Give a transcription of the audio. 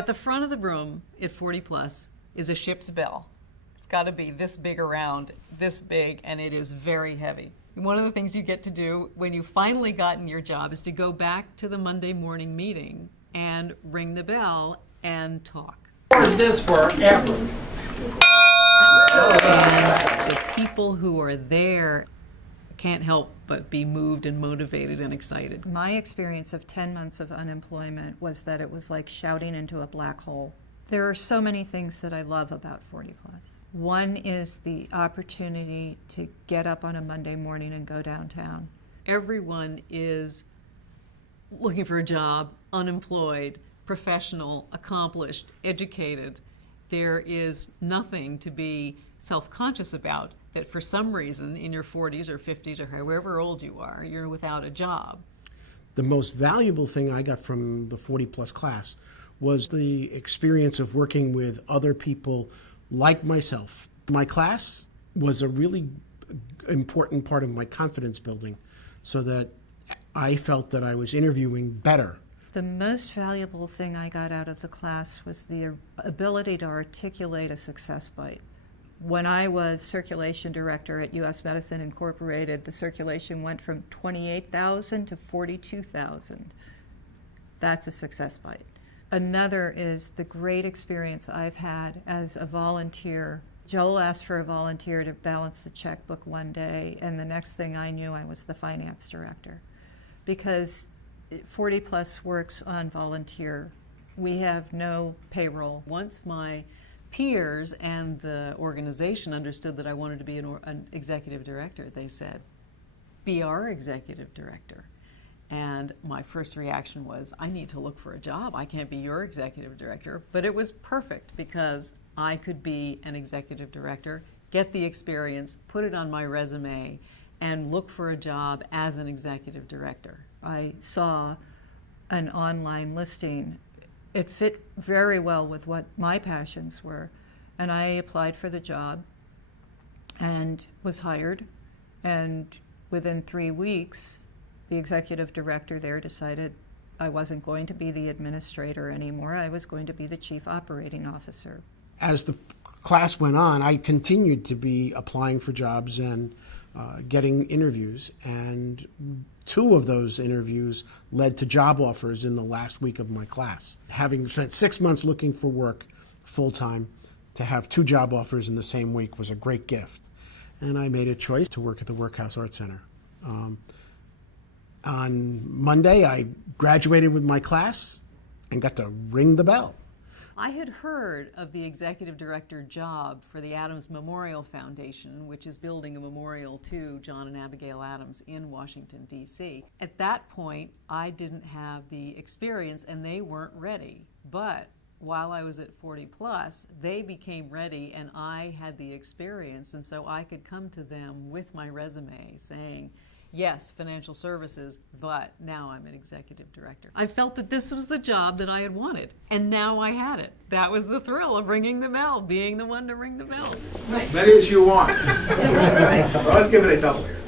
At the front of the room at 40 Plus is a ship's bell. It's got to be this big around, this big, and it is very heavy. One of the things you get to do when you've finally gotten your job is to go back to the Monday morning meeting and ring the bell and talk. This forever. And the people who are there can't help but be moved and motivated and excited. My experience of 10 months of unemployment was that it was like shouting into a black hole. There are so many things that I love about 40 Plus. One is the opportunity to get up on a Monday morning and go downtown. Everyone is looking for a job, unemployed, professional, accomplished, educated. There is nothing to be self-conscious about that for some reason in your 40s or 50s or however old you are, you're without a job. The most valuable thing I got from the 40 Plus class was the experience of working with other people like myself. My class was a really important part of my confidence building so that I felt that I was interviewing better. The most valuable thing I got out of the class was the ability to articulate a success bite. When I was circulation director at U.S. Medicine Incorporated, the circulation went from 28,000 to 42,000. That's a success bite. Another is the great experience I've had as a volunteer. Joel asked for a volunteer to balance the checkbook one day, and the next thing I knew, I was the finance director. Because 40 Plus works on volunteer. We have no payroll. Once my peers and the organization understood that I wanted to be an executive director, they said, be our executive director. And my first reaction was, I need to look for a job. I can't be your executive director. But it was perfect because I could be an executive director, get the experience, put it on my resume, and look for a job as an executive director. I saw an online listing. It fit very well with what my passions were. And I applied for the job and was hired. And within 3 weeks, the executive director there decided I wasn't going to be the administrator anymore. I was going to be the chief operating officer. As the class went on, I continued to be applying for jobs and getting interviews, and 2 of those interviews led to job offers in the last week of my class. Having spent 6 months looking for work full-time, to have 2 job offers in the same week was a great gift. And I made a choice to work at the Workhouse Art Center. On Monday, I graduated with my class and got to ring the bell. I had heard of the executive director job for the Adams Memorial Foundation, which is building a memorial to John and Abigail Adams in Washington, D.C. At that point, I didn't have the experience and they weren't ready. But while I was at 40 Plus, they became ready and I had the experience, and so I could come to them with my resume saying, yes, financial services, but now I'm an executive director. I felt that this was the job that I had wanted, and now I had it. That was the thrill of ringing the bell, being the one to ring the bell. Many as you want. Well, let's give it a double here.